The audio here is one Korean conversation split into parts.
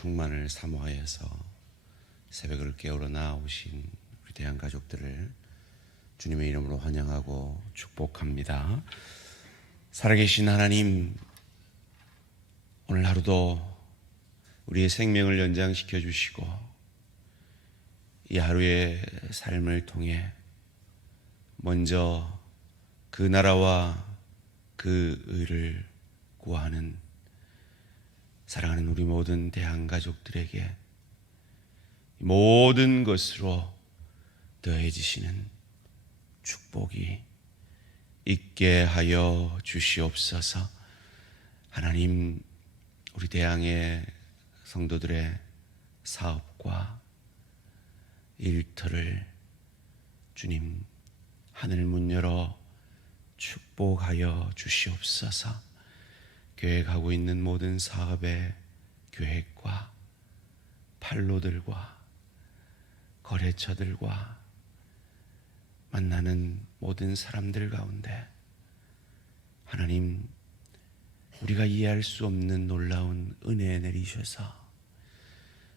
충만을 사모하여서 새벽을 깨우러 나오신 우리 대한 가족들을 주님의 이름으로 환영하고 축복합니다. 살아계신 하나님, 오늘 하루도 우리의 생명을 연장시켜 주시고 이 하루의 삶을 통해 먼저 그 나라와 그 의를 구하는 사랑하는 우리 모든 대한 가족들에게 모든 것으로 더해지시는 축복이 있게 하여 주시옵소서. 하나님, 우리 대항의 성도들의 사업과 일터를 주님 하늘 문 열어 축복하여 주시옵소서. 계획하고 있는 모든 사업의 계획과 판로들과 거래처들과 만나는 모든 사람들 가운데 하나님, 우리가 이해할 수 없는 놀라운 은혜 내리셔서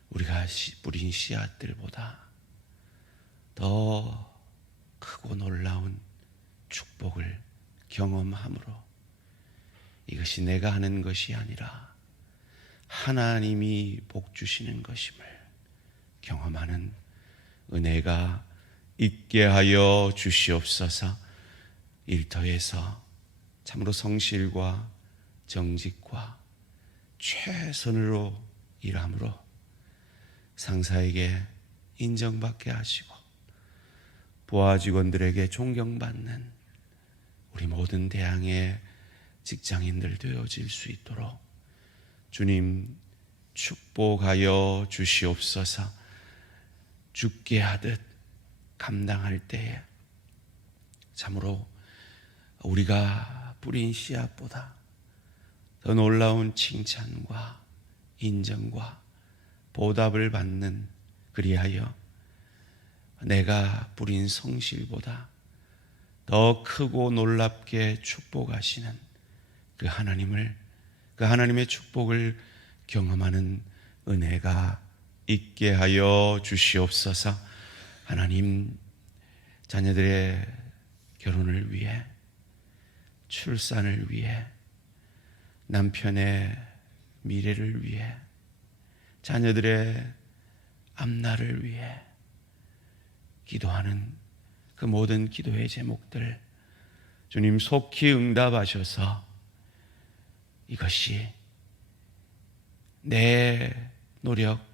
우리가 뿌린 씨앗들보다 더 크고 놀라운 축복을 경험함으로 이것이 내가 하는 것이 아니라 하나님이 복 주시는 것임을 경험하는 은혜가 있게 하여 주시옵소서. 일터에서 참으로 성실과 정직과 최선으로 일함으로 상사에게 인정받게 하시고 부하 직원들에게 존경받는 우리 모든 대항의 직장인들 되어질 수 있도록 주님 축복하여 주시옵소서. 죽게 하듯 감당할 때에 참으로 우리가 뿌린 씨앗보다 더 놀라운 칭찬과 인정과 보답을 받는, 그리하여 내가 뿌린 성실보다 더 크고 놀랍게 축복하시는 그 하나님의 축복을 경험하는 은혜가 있게 하여 주시옵소서. 하나님, 자녀들의 결혼을 위해, 출산을 위해, 남편의 미래를 위해, 자녀들의 앞날을 위해 기도하는 그 모든 기도의 제목들 주님 속히 응답하셔서 이것이 내 노력,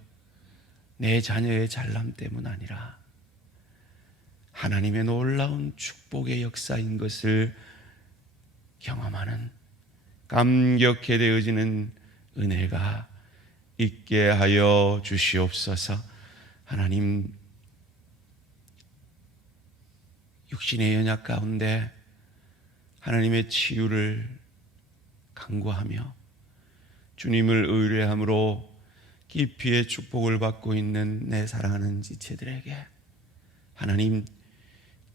내 자녀의 잘남 때문 아니라 하나님의 놀라운 축복의 역사인 것을 경험하는 감격해 되어지는 은혜가 있게 하여 주시옵소서. 하나님, 육신의 연약 가운데 하나님의 치유를 간구하며 주님을 의뢰함으로 깊이의 축복을 받고 있는 내 사랑하는 지체들에게 하나님,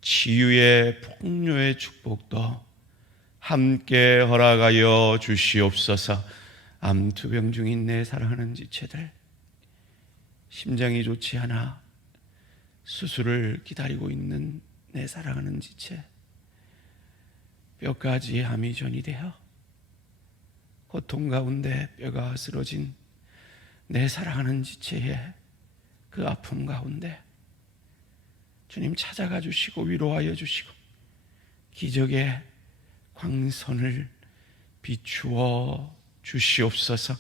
치유의 풍요의 축복도 함께 허락하여 주시옵소서. 암투병 중인 내 사랑하는 지체들, 심장이 좋지 않아 수술을 기다리고 있는 내 사랑하는 지체, 뼈까지 암이 전이되어 고통 가운데 뼈가 쓰러진 내 사랑하는 지체의 그 아픔 가운데 주님 찾아가 주시고 위로하여 주시고 기적의 광선을 비추어 주시옵소서.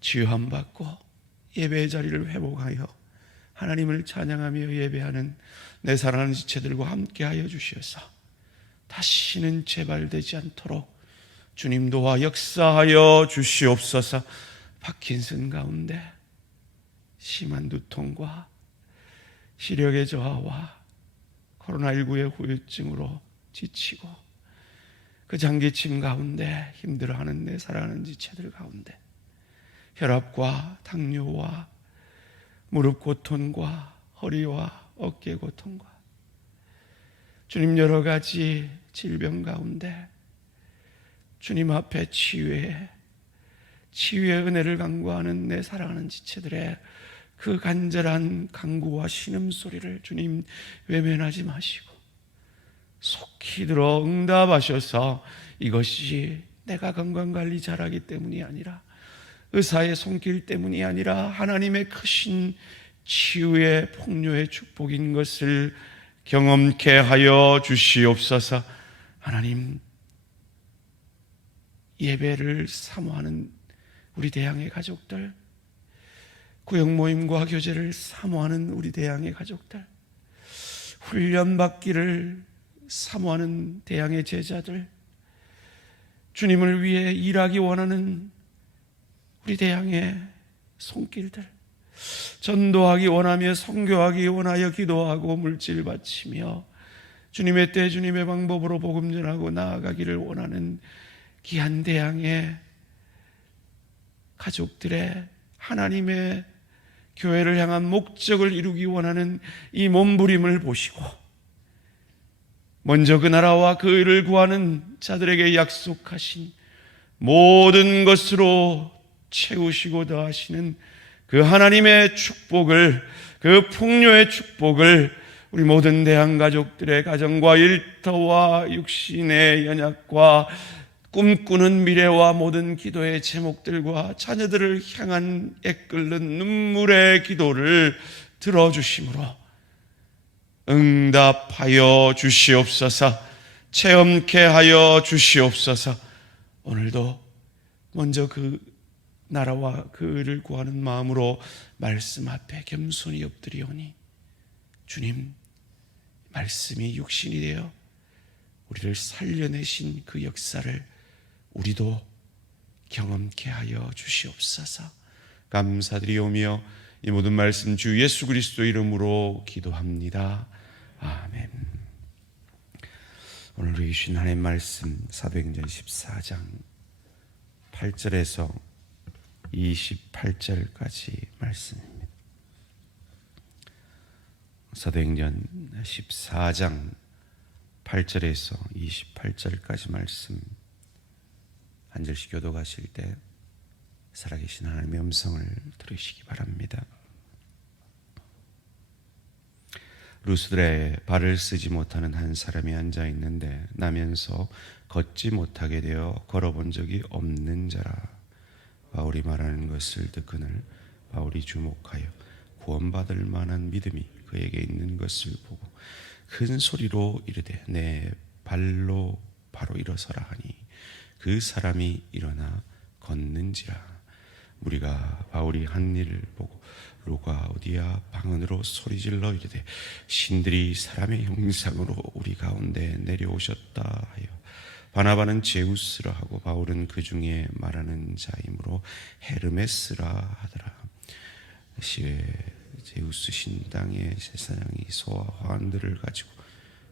치유함 받고 예배의 자리를 회복하여 하나님을 찬양하며 예배하는 내 사랑하는 지체들과 함께하여 주시어서 다시는 재발되지 않도록 주님 도와 역사하여 주시옵소서. 파킨슨 가운데 심한 두통과 시력의 저하와 코로나19의 후유증으로 지치고 그 장기침 가운데 힘들어하는 내 사랑하는 지체들 가운데 혈압과 당뇨와 무릎 고통과 허리와 어깨 고통과 주님 여러 가지 질병 가운데 주님 앞에 치유의 치유의 은혜를 간구하는 내 사랑하는 지체들의 그 간절한 간구와 신음소리를 주님 외면하지 마시고 속히 들어 응답하셔서 이것이 내가 건강관리 잘하기 때문이 아니라 의사의 손길 때문이 아니라 하나님의 크신 치유의 폭류의 축복인 것을 경험케 하여 주시옵소서. 하나님, 예배를 사모하는 우리 대양의 가족들, 구역 모임과 교제를 사모하는 우리 대양의 가족들, 훈련받기를 사모하는 대양의 제자들, 주님을 위해 일하기 원하는 우리 대양의 손길들, 전도하기 원하며 선교하기 원하여 기도하고 물질 바치며 주님의 때 주님의 방법으로 복음 전하고 나아가기를 원하는 귀한 대양의 가족들의 하나님의 교회를 향한 목적을 이루기 원하는 이 몸부림을 보시고 먼저 그 나라와 그 의를 구하는 자들에게 약속하신 모든 것으로 채우시고 더하시는 그 하나님의 축복을, 그 풍요의 축복을 우리 모든 대양 가족들의 가정과 일터와 육신의 연약과 꿈꾸는 미래와 모든 기도의 제목들과 자녀들을 향한 애끓는 눈물의 기도를 들어주심으로 응답하여 주시옵소서. 체험케 하여 주시옵소서. 오늘도 먼저 그 나라와 그 의를 구하는 마음으로 말씀 앞에 겸손히 엎드리오니 주님, 말씀이 육신이 되어 우리를 살려내신 그 역사를 우리도 경험케 하여 주시옵소서. 감사드리오며 이 모든 말씀 주 예수 그리스도 이름으로 기도합니다. 아멘. 오늘 우리 주신 하나님의 말씀 사도행전 14장 8절에서 28절까지 말씀입니다. 사도행전 14장 8절에서 28절까지 말씀 한 절씩 교도가실 때 살아계신 하나님의 음성을 들으시기 바랍니다. 루스드라에 발을 쓰지 못하는 한 사람이 앉아 있는데 나면서 걷지 못하게 되어 걸어본 적이 없는 자라. 바울이 말하는 것을 듣거늘 바울이 주목하여 구원받을 만한 믿음이 그에게 있는 것을 보고 큰 소리로 이르되 내 발로 바로 일어서라 하니 그 사람이 일어나 걷는지라. 우리가 바울이 한 일을 보고 루가 어디야 방언으로 소리질러 이르되 신들이 사람의 형상으로 우리 가운데 내려오셨다 하여 바나바는 제우스라 하고 바울은 그 중에 말하는 자이므로 헤르메스라 하더라. 시외 제우스 신당의 세상이 소와 화환들을 가지고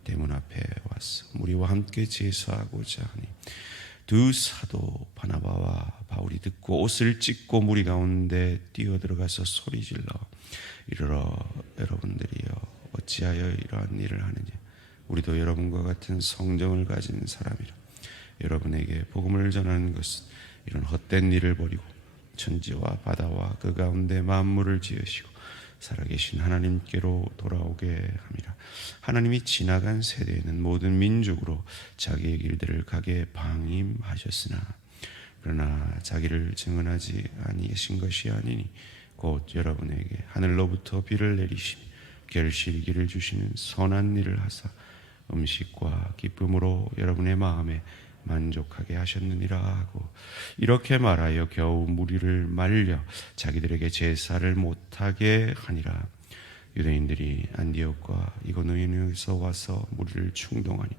대문 앞에 왔어 우리와 함께 제사하고자 하니 두 사도 바나바와 바울이 듣고 옷을 찢고 무리 가운데 뛰어들어가서 소리질러 이르러 여러분들이여 어찌하여 이러한 일을 하느냐. 우리도 여러분과 같은 성정을 가진 사람이라. 여러분에게 복음을 전하는 것은 이런 헛된 일을 버리고 천지와 바다와 그 가운데 만물을 지으시고 살아계신 하나님께로 돌아오게 함이라. 하나님이 지나간 세대에는 모든 민족으로 자기의 길들을 가게 방임하셨으나 그러나 자기를 증언하지 아니하신 것이 아니니 곧 여러분에게 하늘로부터 비를 내리시며 결실기를 주시는 선한 일을 하사 음식과 기쁨으로 여러분의 마음에 만족하게 하셨느니라 하고 이렇게 말하여 겨우 무리를 말려 자기들에게 제사를 못하게 하니라. 유대인들이 안디옥과 이고니온에서 와서 무리를 충동하니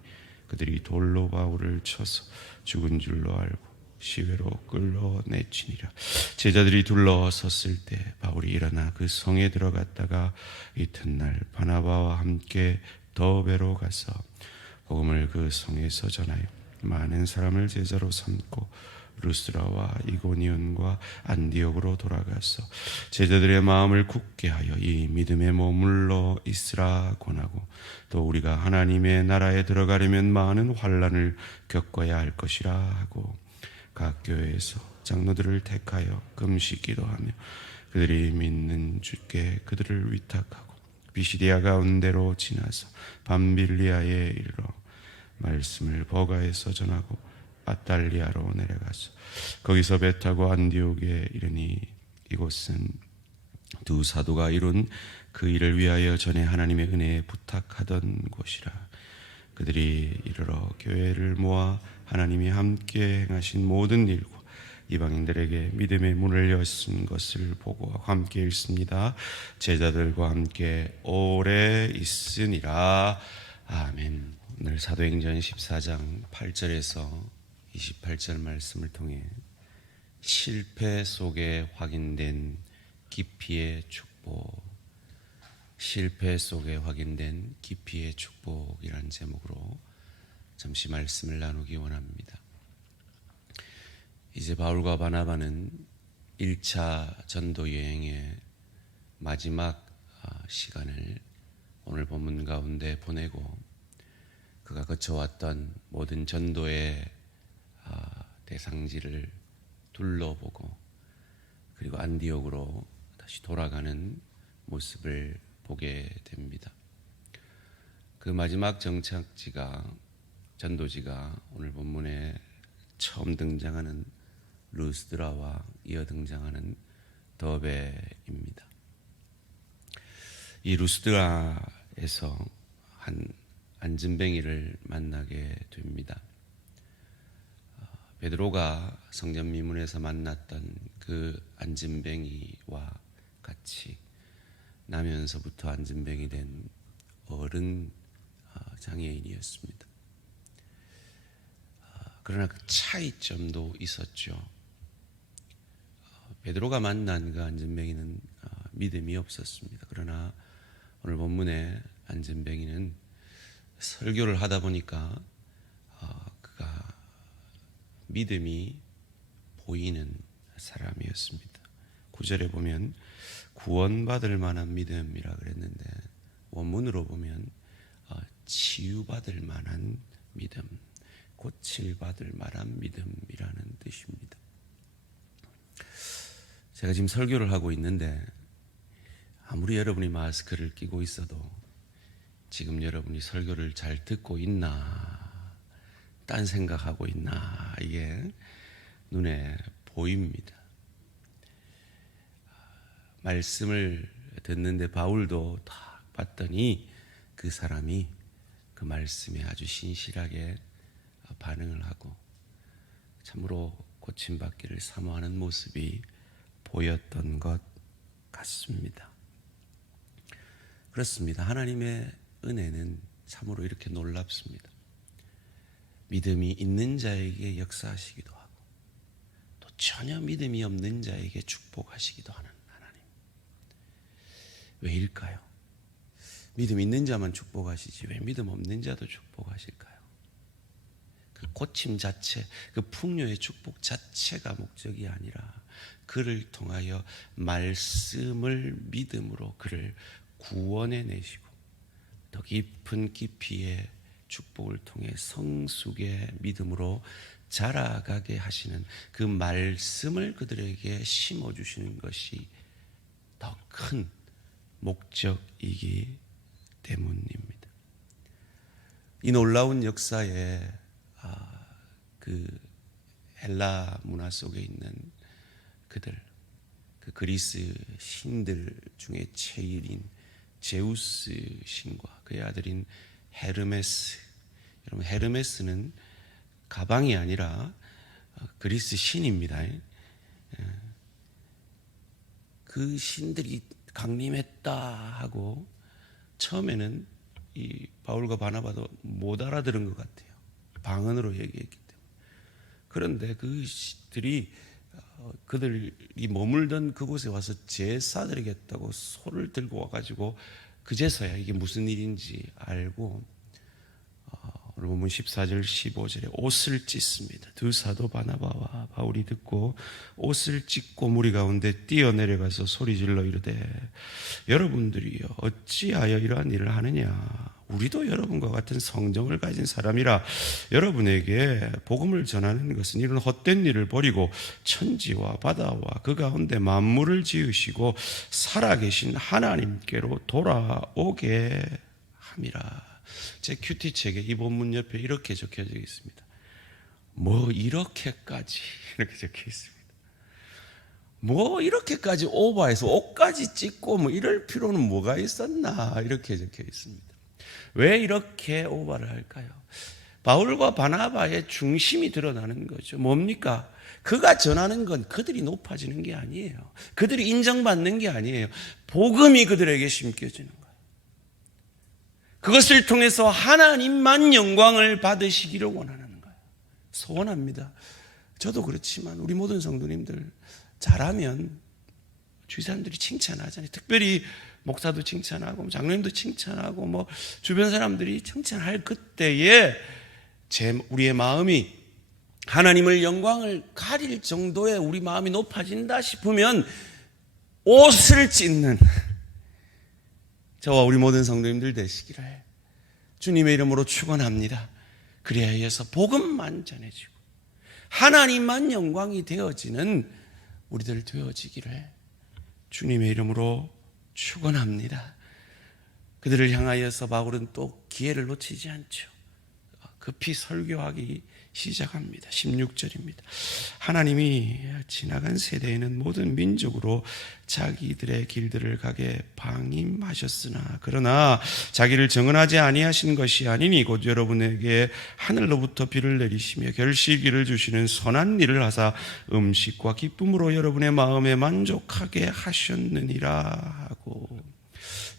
그들이 돌로 바울을 쳐서 죽은 줄로 알고 시외로 끌어내치니라. 제자들이 둘러섰을 때 바울이 일어나 그 성에 들어갔다가 이튿날 바나바와 함께 더베로 가서 복음을 그 성에서 전하여 많은 사람을 제자로 삼고 루스드라와 이고니온과 안디옥으로 돌아가서 제자들의 마음을 굳게 하여 이 믿음에 머물러 있으라 권하고 또 우리가 하나님의 나라에 들어가려면 많은 환난을 겪어야 할 것이라 하고 각 교회에서 장로들을 택하여 금식 기도하며 그들이 믿는 주께 그들을 위탁하고 비시디아 가운데로 지나서 밤빌리아에 이르러 말씀을 버가에서 전하고 아달리아로 내려가서 거기서 배 타고 안디옥에 이르니 이곳은 두 사도가 이룬 그 일을 위하여 전에 하나님의 은혜에 부탁하던 곳이라. 그들이 이르러 교회를 모아 하나님이 함께 행하신 모든 일과 이방인들에게 믿음의 문을 여신 것을 보고 함께 읽습니다. 제자들과 함께 오래 있으니라. 아멘. 오늘 사도행전 14장 8절에서 28절 말씀을 통해 실패 속에 확인된 깊이의 축복, 실패 속에 확인된 깊이의 축복이라는 제목으로 잠시 말씀을 나누기 원합니다. 이제 바울과 바나바는 1차 전도 여행의 마지막 시간을 오늘 본문 가운데 보내고 그가 거쳐왔던 모든 전도의 대상지를 둘러보고 그리고 안디옥으로 다시 돌아가는 모습을 보게 됩니다. 그 마지막 정착지가 전도지가 오늘 본문에 처음 등장하는 루스드라와 이어 등장하는 더베입니다. 이 루스드라에서 한 안진뱅이를 만나게 됩니다. 베드로가 성전 미문에서 만났던 그 안진뱅이와 같이 나면서부터 안진뱅이 된 어른 장애인이었습니다. 그러나 그 차이점도 있었죠. 베드로가 만난 그 안진뱅이는 믿음이 없었습니다. 그러나 오늘 본문의 안진뱅이는 설교를 하다 보니까 그가 믿음이 보이는 사람이었습니다. 9절에 보면 구원받을 만한 믿음이라 그랬는데 원문으로 보면 치유받을 만한 믿음, 고칠받을 만한 믿음이라는 뜻입니다. 제가 지금 설교를 하고 있는데 아무리 여러분이 마스크를 끼고 있어도 지금 여러분이 설교를 잘 듣고 있나, 딴 생각하고 있나, 이게 눈에 보입니다. 말씀을 듣는데 바울도 딱 봤더니 그 사람이 그 말씀에 아주 신실하게 반응을 하고 참으로 고침받기를 사모하는 모습이 보였던 것 같습니다. 그렇습니다. 하나님의 은혜는 참으로 이렇게 놀랍습니다. 믿음이 있는 자에게 역사하시기도 하고 또 전혀 믿음이 없는 자에게 축복하시기도 하는 하나님. 왜일까요? 믿음 있는 자만 축복하시지 왜 믿음 없는 자도 축복하실까요? 그 고침 자체, 그 풍요의 축복 자체가 목적이 아니라 그를 통하여 말씀을 믿음으로 그를 구원해 내시고 더 깊은 깊이의 축복을 통해 성숙의 믿음으로 자라가게 하시는 그 말씀을 그들에게 심어주시는 것이 더 큰 목적이기 때문입니다. 이 놀라운 역사에 그 헬라 문화 속에 있는 그들, 그 그리스 신들 중에 제일인 제우스 신과 그의 아들인 헤르메스. 여러분, 헤르메스는 가방이 아니라 그리스 신입니다. 그 신들이 강림했다 하고 처음에는 이 바울과 바나바도 못 알아들은 것 같아요. 방언으로 얘기했기 때문에. 그런데 그들이 그들이 머물던 그곳에 와서 제사 드리겠다고 소를 들고 와가지고 그제서야 이게 무슨 일인지 알고 오늘 본문 14절 15절에 옷을 찢습니다. 두 사도 바나바와 바울이 듣고 옷을 찢고 무리 가운데 뛰어내려가서 소리질러 이르되 여러분들이여 어찌하여 이러한 일을 하느냐? 우리도 여러분과 같은 성정을 가진 사람이라 여러분에게 복음을 전하는 것은 이런 헛된 일을 버리고 천지와 바다와 그 가운데 만물을 지으시고 살아계신 하나님께로 돌아오게 함이라. 제 큐티책에 이 본문 옆에 이렇게 적혀져 있습니다. 뭐 이렇게까지 이렇게 적혀 있습니다. 뭐 이렇게까지 오버해서 옷까지 찢고 뭐 이럴 필요는 뭐가 있었나 이렇게 적혀 있습니다. 왜 이렇게 오버를 할까요? 바울과 바나바의 중심이 드러나는 거죠. 뭡니까? 그가 전하는 건 그들이 높아지는 게 아니에요. 그들이 인정받는 게 아니에요. 복음이 그들에게 심겨지는 거예요. 그것을 통해서 하나님만 영광을 받으시기를 원하는 거예요. 소원합니다. 저도 그렇지만 우리 모든 성도님들 잘하면 주위 사람들이 칭찬하잖아요. 특별히 목사도 칭찬하고 장로님도 칭찬하고 뭐 주변 사람들이 칭찬할 그때에 우리의 마음이 하나님을 영광을 가릴 정도의 우리 마음이 높아진다 싶으면 옷을 찢는 저와 우리 모든 성도님들 되시기를 주님의 이름으로 축원합니다. 그래야 해서 복음만 전해지고 하나님만 영광이 되어지는 우리들 되어지기를 주님의 이름으로 축원합니다. 그들을 향하여서 바울은 또 기회를 놓치지 않죠. 급히 설교하기 시작합니다. 16절입니다. 하나님이 지나간 세대에는 모든 민족으로 자기들의 길들을 가게 방임하셨으나 그러나 자기를 정언하지 아니하신 것이 아니니 곧 여러분에게 하늘로부터 비를 내리시며 결실기를 주시는 선한 일을 하사 음식과 기쁨으로 여러분의 마음에 만족하게 하셨느니라 하고.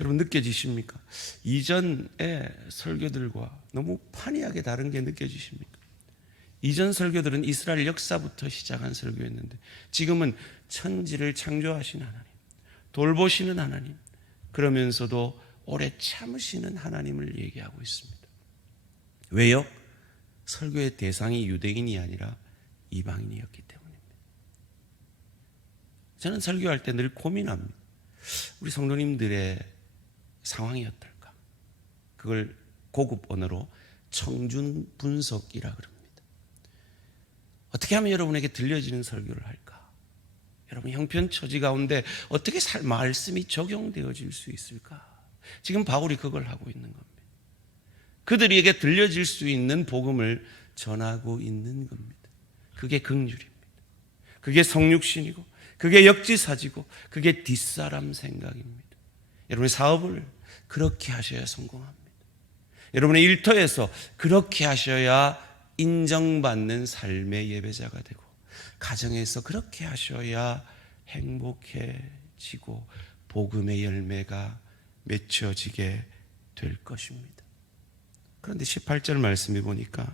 여러분 느껴지십니까? 이전의 설교들과 너무 판이하게 다른 게 느껴지십니까? 이전 설교들은 이스라엘 역사부터 시작한 설교였는데 지금은 천지를 창조하신 하나님, 돌보시는 하나님, 그러면서도 오래 참으시는 하나님을 얘기하고 있습니다. 왜요? 설교의 대상이 유대인이 아니라 이방인이었기 때문입니다. 저는 설교할 때 늘 고민합니다. 우리 성도님들의 상황이 어떨까? 그걸 고급 언어로 청준 분석이라 그럽니다. 어떻게 하면 여러분에게 들려지는 설교를 할까? 여러분 형편처지 가운데 어떻게 말씀이 적용되어질 수 있을까? 지금 바울이 그걸 하고 있는 겁니다. 그들에게 들려질 수 있는 복음을 전하고 있는 겁니다. 그게 긍휼입니다. 그게 성육신이고 그게 역지사지고 그게 뒷사람 생각입니다. 여러분의 사업을 그렇게 하셔야 성공합니다. 여러분의 일터에서 그렇게 하셔야 인정받는 삶의 예배자가 되고 가정에서 그렇게 하셔야 행복해지고 복음의 열매가 맺혀지게 될 것입니다. 그런데 18절 말씀해 보니까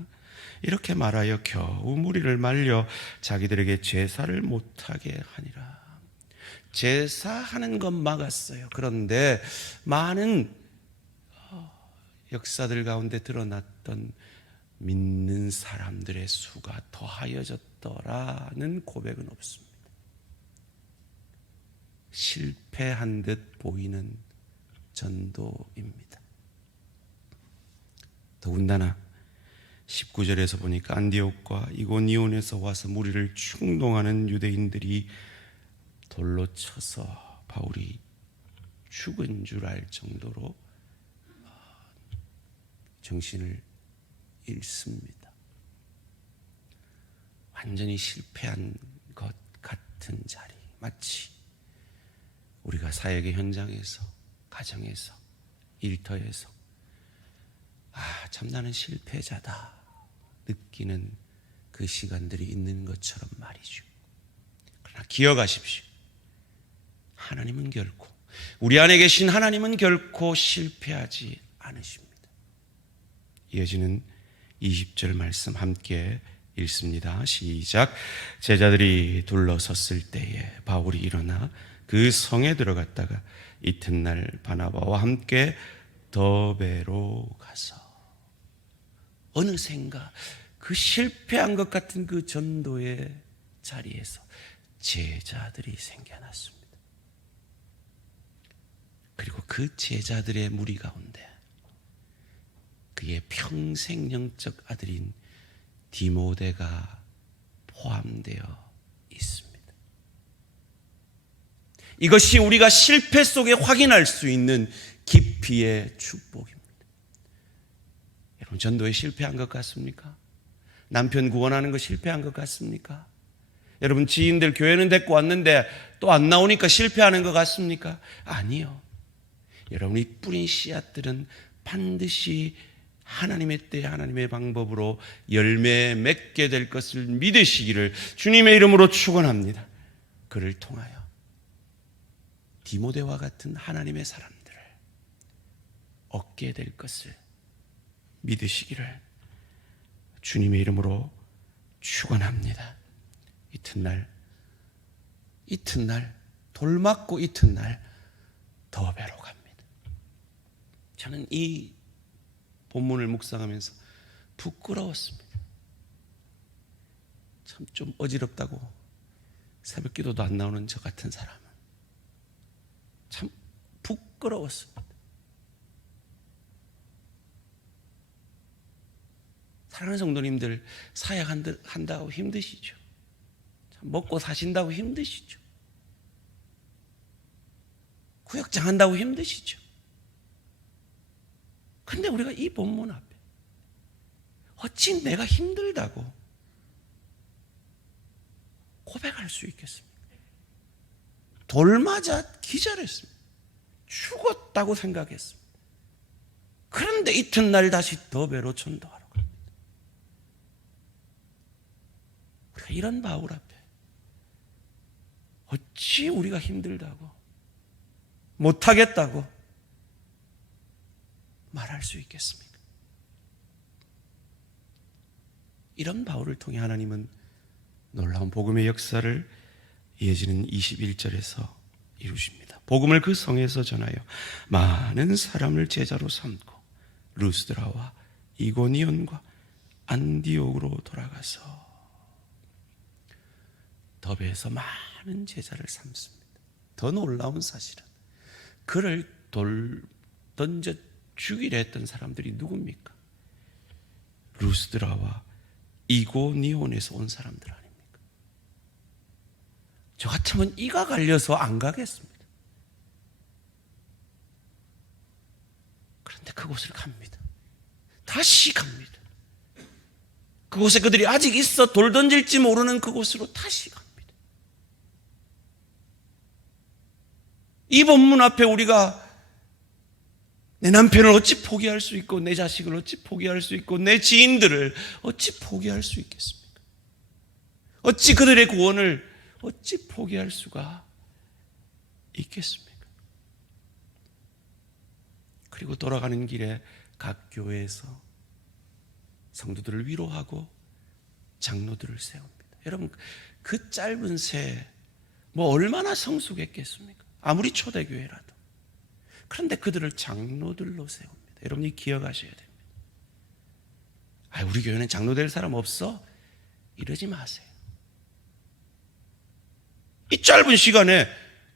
이렇게 말하여 겨우 무리를 말려 자기들에게 제사를 못하게 하니라. 제사하는 건 막았어요. 그런데 많은 역사들 가운데 드러났던 믿는 사람들의 수가 더하여졌더라는 고백은 없습니다. 실패한 듯 보이는 전도입니다. 더군다나 19절에서 보니까 안디옥과 이고니온에서 와서 무리를 충동하는 유대인들이 돌로 쳐서 바울이 죽은 줄 알 정도로 정신을 잃습니다. 완전히 실패한 것 같은 자리, 마치 우리가 사역의 현장에서, 가정에서, 일터에서 참 나는 실패자다 느끼는 그 시간들이 있는 것처럼 말이죠. 그러나 기억하십시오. 하나님은 결코, 우리 안에 계신 하나님은 결코 실패하지 않으십니다. 이어지는 20절 말씀 함께 읽습니다. 시작. 제자들이 둘러섰을 때에 바울이 일어나 그 성에 들어갔다가 이튿날 바나바와 함께 더베로 가서 어느샌가 그 실패한 것 같은 그 전도의 자리에서 제자들이 생겨났습니다. 그리고 그 제자들의 무리 가운데 그의 평생 영적 아들인 디모데가 포함되어 있습니다. 이것이 우리가 실패 속에 확인할 수 있는 깊이의 축복입니다. 여러분, 전도에 실패한 것 같습니까? 남편 구원하는 거 실패한 것 같습니까? 여러분, 지인들 교회는 데리고 왔는데 또 안 나오니까 실패하는 것 같습니까? 아니요. 여러분이 뿌린 씨앗들은 반드시 하나님의 때 하나님의 방법으로 열매 맺게 될 것을 믿으시기를 주님의 이름으로 축원합니다. 그를 통하여 디모데와 같은 하나님의 사람들을 얻게 될 것을 믿으시기를 주님의 이름으로 축원합니다. 이튿날 돌 맞고 이튿날 더 배로 갑니다. 저는 이 본문을 묵상하면서 부끄러웠습니다. 참 좀 어지럽다고 새벽 기도도 안 나오는 저 같은 사람은 참 부끄러웠습니다. 사랑하는 성도님들, 사역한다고 힘드시죠? 먹고 사신다고 힘드시죠? 구역장 한다고 힘드시죠? 근데 우리가 이 본문 앞에 어찌 내가 힘들다고 고백할 수 있겠습니까? 돌 맞아 기절했습니다. 죽었다고 생각했습니다. 그런데 이튿날 다시 더 배로 전도하러 갑니다. 우리가 이런 바울 앞에 어찌 우리가 힘들다고 못하겠다고 말할 수 있겠습니까? 이런 바울을 통해 하나님은 놀라운 복음의 역사를 이어지는 21절에서 이루십니다. 복음을 그 성에서 전하여 많은 사람을 제자로 삼고 루스드라와 이고니온과 안디옥으로 돌아가서 더베에서 많은 제자를 삼습니다. 더 놀라운 사실은 그를 돌 던져 죽이려 했던 사람들이 누굽니까? 루스드라와 이고니온에서 온 사람들 아닙니까? 저 같으면 이가 갈려서 안 가겠습니다. 그런데 그곳을 갑니다. 다시 갑니다. 그곳에 그들이 아직 있어 돌 던질지 모르는 그곳으로 다시 갑니다. 이 본문 앞에 우리가 내 남편을 어찌 포기할 수 있고 내 자식을 어찌 포기할 수 있고 내 지인들을 어찌 포기할 수 있겠습니까? 어찌 그들의 구원을 어찌 포기할 수가 있겠습니까? 그리고 돌아가는 길에 각 교회에서 성도들을 위로하고 장로들을 세웁니다. 여러분, 그 짧은 새 뭐 얼마나 성숙했겠습니까? 아무리 초대교회라도. 그런데 그들을 장로들로 세웁니다. 여러분이 기억하셔야 됩니다. 우리 교회는 장로 될 사람 없어? 이러지 마세요. 이 짧은 시간에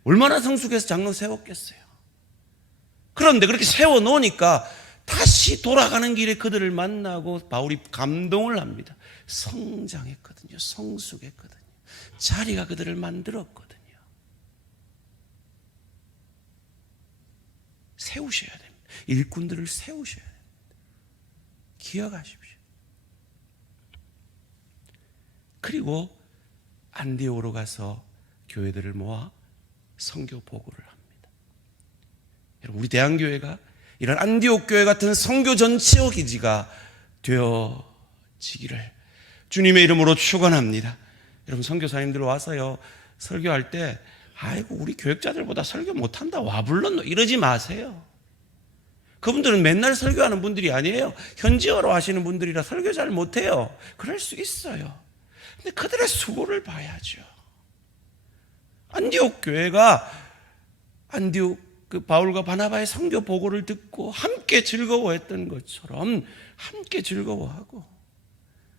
얼마나 성숙해서 장로 세웠겠어요. 그런데 그렇게 세워놓으니까 다시 돌아가는 길에 그들을 만나고 바울이 감동을 합니다. 성장했거든요. 성숙했거든요. 자리가 그들을 만들었거든요. 세우셔야 됩니다. 일꾼들을 세우셔야 됩니다. 기억하십시오. 그리고 안디옥으로 가서 교회들을 모아 선교 보고를 합니다. 여러분, 우리 대한교회가 이런 안디옥 교회 같은 선교 전체의 기지가 되어지기를 주님의 이름으로 축원합니다. 여러분, 선교사님들 와서요 설교할 때 아이고 우리 교역자들보다 설교 못한다 와 불렀노 이러지 마세요. 그분들은 맨날 설교하는 분들이 아니에요. 현지어로 하시는 분들이라 설교 잘 못해요. 그럴 수 있어요. 근데 그들의 수고를 봐야죠. 안디옥 교회가 안디옥 그 바울과 바나바의 선교 보고를 듣고 함께 즐거워했던 것처럼 함께 즐거워하고,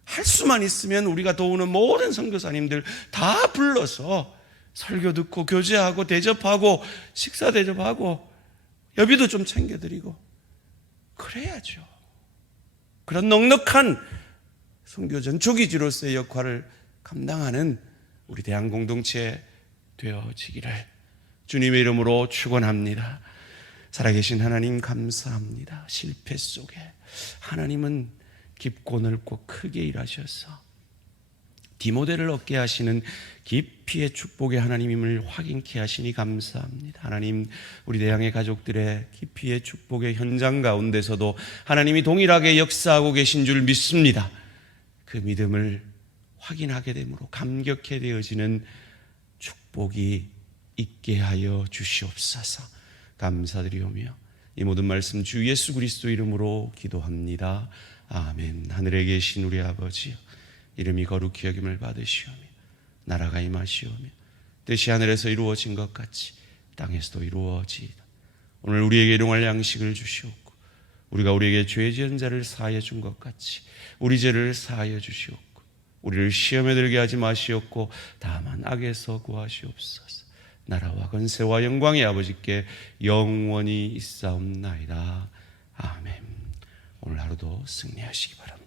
할 수만 있으면 우리가 도우는 모든 선교사님들 다 불러서 설교 듣고 교제하고 대접하고 식사 대접하고 여비도 좀 챙겨드리고 그래야죠. 그런 넉넉한 선교전 조기지로서의 역할을 감당하는 우리 대한 공동체 되어지기를 주님의 이름으로 축원합니다. 살아계신 하나님 감사합니다. 실패 속에 하나님은 깊고 넓고 크게 일하셔서 디모데를 얻게 하시는 깊이의 축복의 하나님임을 확인케 하시니 감사합니다. 하나님, 우리 대양의 가족들의 깊이의 축복의 현장 가운데서도 하나님이 동일하게 역사하고 계신 줄 믿습니다. 그 믿음을 확인하게 되므로 감격해 되어지는 축복이 있게 하여 주시옵소서. 감사드리오며 이 모든 말씀 주 예수 그리스도 이름으로 기도합니다. 아멘. 하늘에 계신 우리 아버지여, 이름이 거룩히 여김을 받으시오며 나라가 임하시오며 뜻이 하늘에서 이루어진 것 같이 땅에서도 이루어지이다. 오늘 우리에게 일용할 양식을 주시옵고 우리가 우리에게 죄 지은 자를 사하여 준 것 같이 우리 죄를 사하여 주시옵고 우리를 시험에 들게 하지 마시옵고 다만 악에서 구하시옵소서. 나라와 권세와 영광의 아버지께 영원히 있사옵나이다. 아멘. 오늘 하루도 승리하시기 바랍니다.